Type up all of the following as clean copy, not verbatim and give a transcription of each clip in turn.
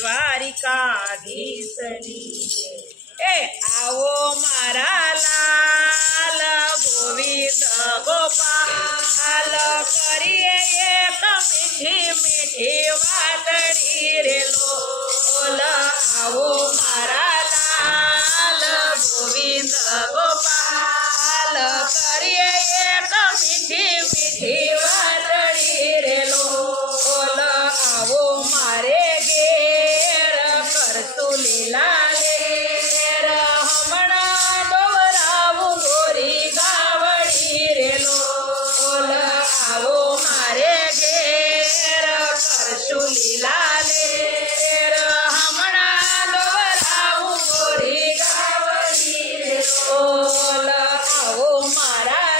દ્વારિકાધીશની એ આવો મારા લાલ ગોવિંદ ગોપાલ કરીએ એક મીઠી મીઠી વાતડી રે લોલ આવો મારા લાલ ગોવિંદ ગોપાલ કરીએ એક મીઠી મીઠી વાતડી રે લોલ આવો મારે ઘેર કરતું લીલા લેર હમણાં દોરાવું ગોરી ગાવડી રે લોલ આવો મારે ઘેર કરશું લીલા લેર હમણાં દોરાવું ગોરી ગાવડી રે લોલ આવો મારા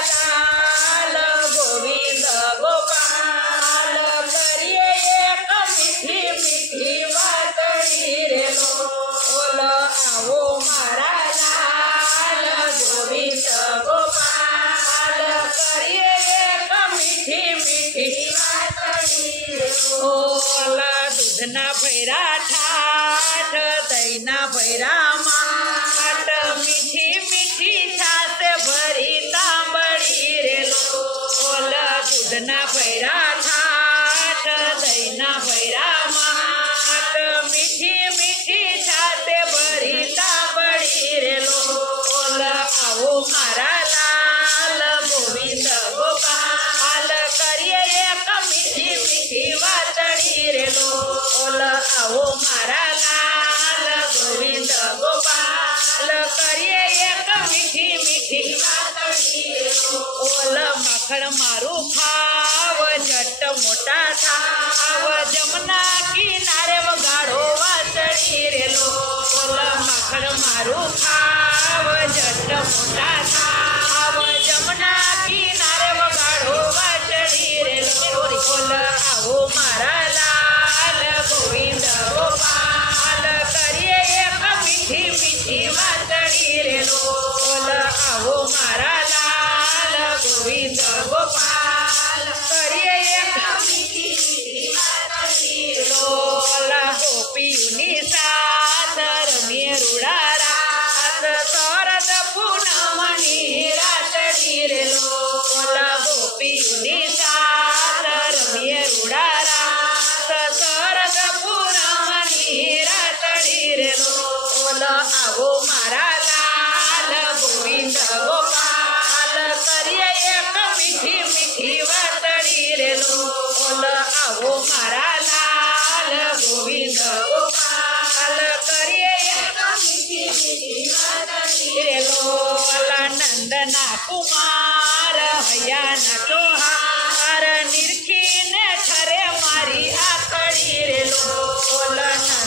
લાલ ગોવિંદ ગોપાલ કરીએ એક મીઠી મીઠી વાતડી રે લોલ આવો મારા લાલ ગોવિંદ ગોપાલ કરીએ એક મીઠી મીઠી વાતડી રે લોલ દૂધના ભૈરા ઠાઠ દહીંના ભૈરા માટ મીઠી મીઠી છાસ ભરી તાંબડી રે લોલ દૂધના ભૈરા ઠાઠ દહીંના ભૈરા માટ મીઠી મીઠી છાસ ભરી તાંબડી રે લોલ આવો મારા લાલ ગોવિંદ ગોપાલ કરીએ એક મીઠી મીઠી વાતડી રે લોલ આવો મારા લાલ ગોવિંદ ગોપાલ કરીએ એક મીઠી મીઠી વાતડી રે લોલ માખણ મારું ખાવ જટ મોટા થાવ જમના કિનારે વગાડો વાતડી રે લોલ માખણ મારું ખાવ જટ મોટા થાવ જમના કિનારે વગાડો વાતડી રે લોલ આવો મારા લાલ ગોવિંદ ગોપાલ કરીએ એક મીઠી મીઠી વાતડી રે લોલ આવો મારા લાલ ગોવિંદ ગોપાલ કરીએ એક મીઠી મીઠી વાતડી રે લોલ ગોપીઓની સાથ રમીએ રૂડા રાત શરદ પૂનમની રાતડી રે લોલ ગોપીઓની સાથ રમીએ રૂડા રાત શરદ પૂનમની રાતડી રે લોલ આવો મારા લાલ ગોવિંદ ગોપાલ કરીએ એક મીઠી મીઠી વાતડી રે લોલ આવો મારા લાલ ગોવિંદ ગોપાલ કરીએ એક મીઠી મીઠી વાતડી રે લોલ નંદના કુમાર હૈયાના ચોહાર નિરખીને ઠરે મારી આખડી રે લોલ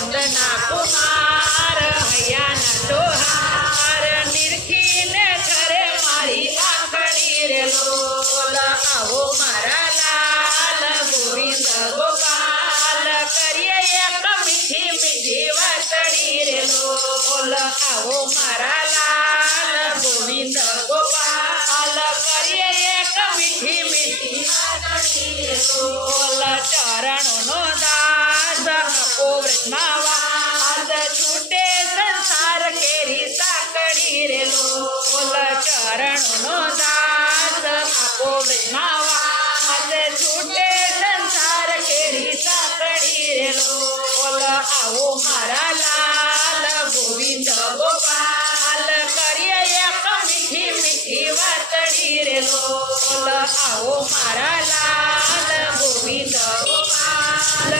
નંદના કુમાર હૈયાના ચોહાર નિરખીને ઠરે મારી આખડી રે લોલ આવો મારા લાલ ગોવિંદ ગોપાલ કરીએ એક મીઠી મીઠી વાતડી રે લોલ આવો મારા લાલ ગોવિંદ ગોપાલ કરીએ એક મીઠી મીઠી વાતડી રે લોલ ચરણોનો દાસ આપો વ્રજમાં વાસ છૂટે સંસાર કેરી સાકડી રે લોલ ચરણોનો દાસ આપો વ્રજમાં વાસ છૂટે સંસાર કેરી સાકડી રે લોલ આવો મારા લાલ ગોવિંદ ગોપાલ કરીએ એક મીઠી મીઠી વાતડી રે લોલ આવો મારા લાલ ગોવિંદ ગોપાલ